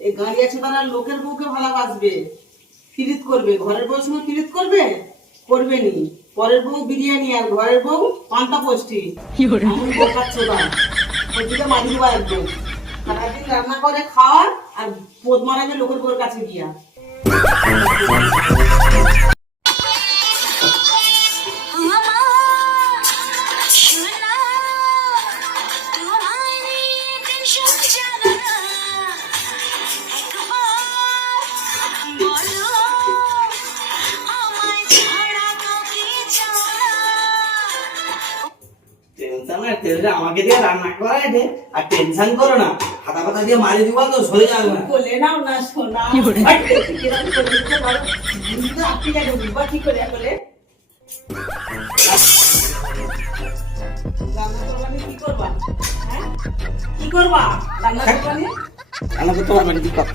এই গাড়ি আছে তারা লোকের বউকে ভালোবাসবে, ফিরিত করবে, ঘরের বউর সঙ্গে ফিরিত করবে, করবে নি। পরের বউ বিরিয়ানি আর ঘরের বউ পান্তা পোস্টি, এমন বোকার চোদা, ওইদিকে মারি দেওয়া একদম। সারাদিন রান্না করে খাওয়ার আর পোদ মারাবে লোকের বউর কাছে গিয়া। আমাকে দিয়ে রান্না করাই দে আর টেনশন করো না, হাতা পাতা দিয়ে মারি দিবা তো সরে যাবে না। বলে নাও না সোনা, আপনি কেন বুঝবা কি করে বলে রান্না করবানি? কি করবা? হ্যাঁ কি করবা রান্না করবানি? রান্না করতে পারবেন কি কথা?